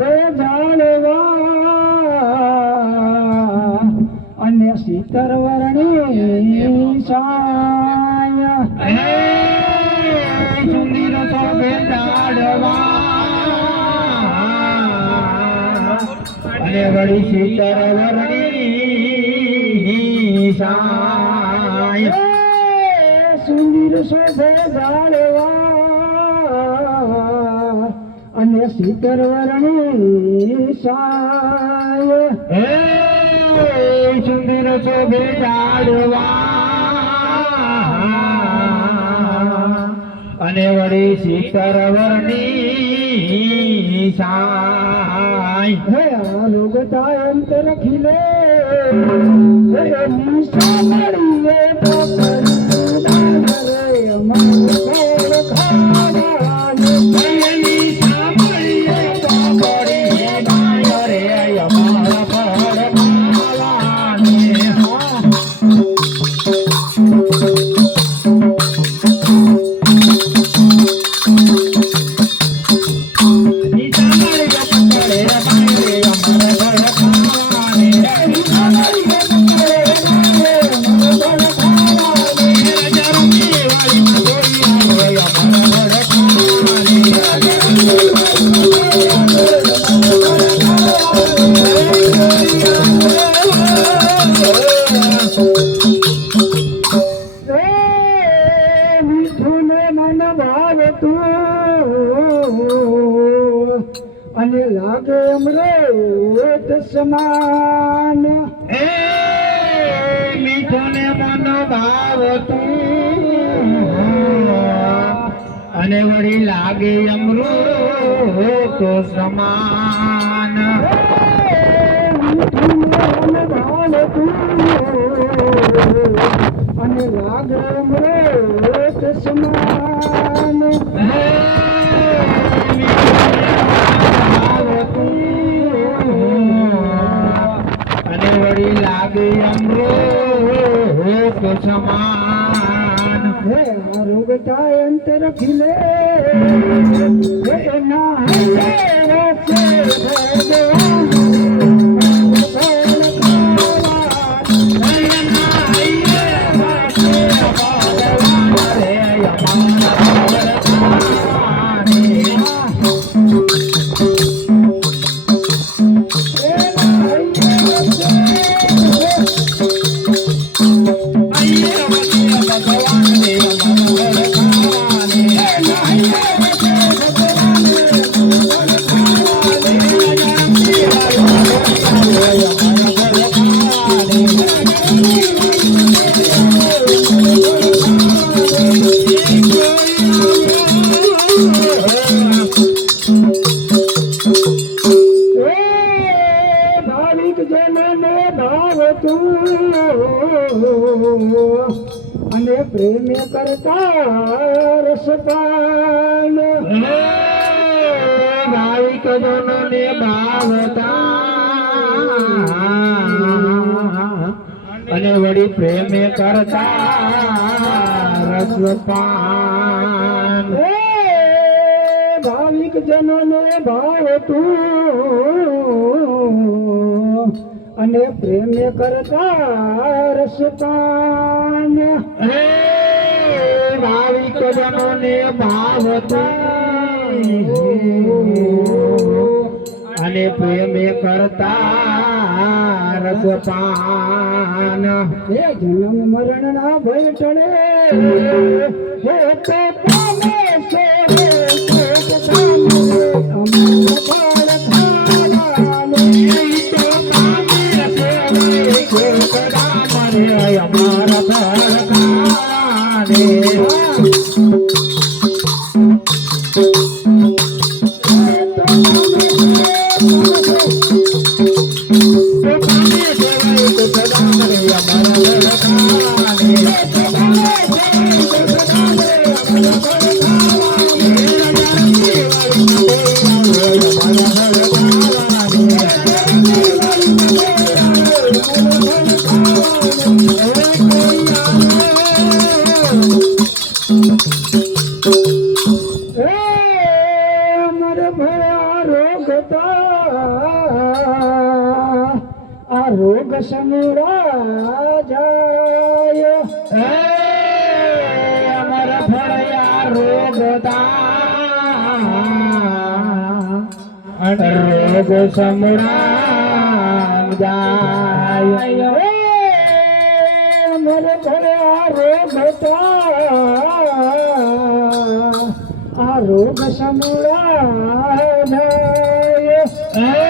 તે જાણવા. અને શીતર વર્ણી સાયા. સુંદર તો બેટાડવા અને વળી શીતર વર્ણી જાળવા અને શીતર વરણી સાય હે સુંદર શોભે ઝાડવા અને વળી શીતર વરણી સાય હે આલુગતા અંતર ખીલે. હે નિશા મળીએ તો કરુણા સમાન. એ મીઠો ને મન ભાવતું અને વળી લાગે અમૃત સમાન. મીઠું ને મન ભાવતું અને લાગે અમૃત સમાન. હે, रोगा अंत रख અને પ્રેમ કરતા રસપાન. ભાવિક જનોને ભાવતા અને વળી પ્રેમ કરતા રસપાન. ભાવિક જનને ભાવતું અને પ્રેમ કરતા રસપાન. હે ભાવિક ભાવતા અને પ્રેમે કરતા રસપાન. હે જન્મ મરણ ના ભય ટળે હે સમૂળા જાય હે અમર ફળિયા રોગતા. રોગ સમુડા જાય. અમર ભળ્યા રોગ સમૂળા જાય.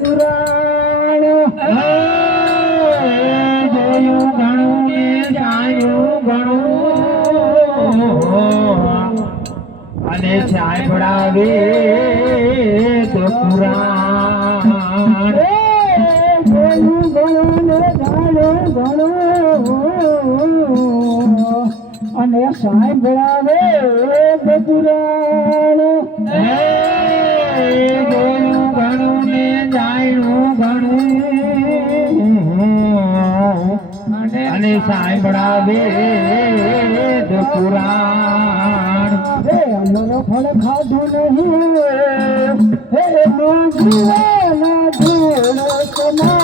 પુરાણ જોયું ઘણું ને જાણ્યું ઘણું અને સાંભળાવે તો પુરાણ. જોયું ઘણું ને જાણ્યું ઘણું અને સાંભળાવે પુરાણ. સાંભળાવે પુરાણ. હે અમર ફળ ખાધું નહીં. હે જીવન ધૂળ સમાન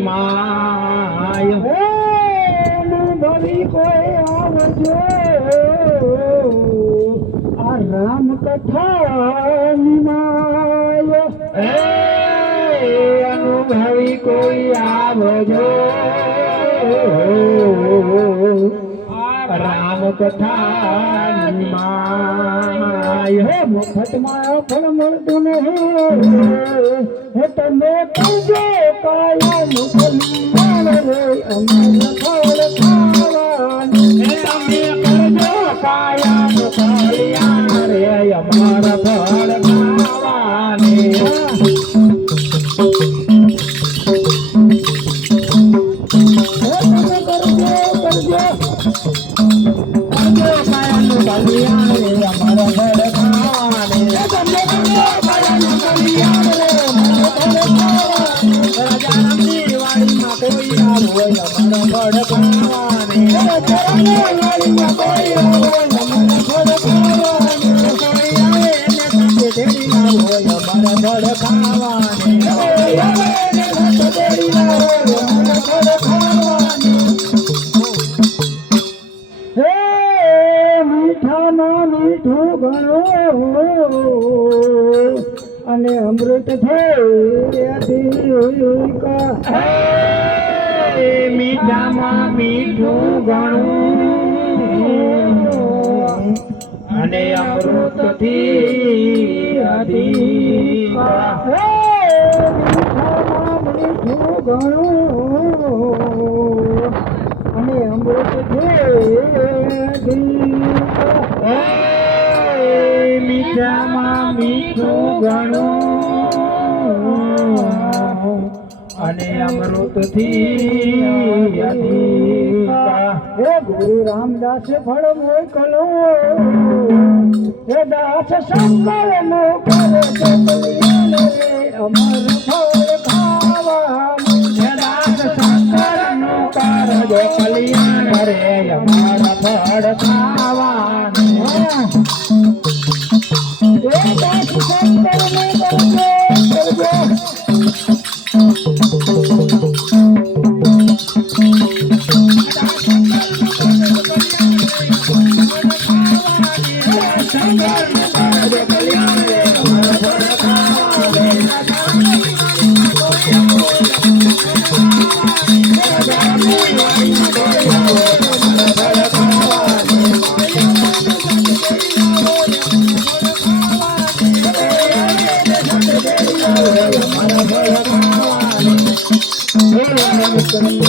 માય. બની કોઈ આવજો. આ રામ કથા માય અનુભવી કોઈ આવજો. રામ કથા માય. હે મફતમાં ફળ મળતું નહીં. હે તમે કહેજો કાયમ કલ્યાણ રે અમર ફળ ખાવાનું. હે તમે કરજો કાયા કલ્યાણ રે અમારા ફળ ખાવાને. હે અને અમૃત મીઠામાં મીઠું ઘણું અને અમૃતથી અધિક મીઠું ઘણું અને અમૃત છે મીઠું ઘણું અને અમૃતથી અધિક હે ગુરુ રામદાસ ફળ મોકલો હે દાસ શંકર નો કર અમર ફળ ખાવાનું દાસ શંકરનું કરજો કલ્યાણ રે. અમર ફળ ખાવાનું 哎呀！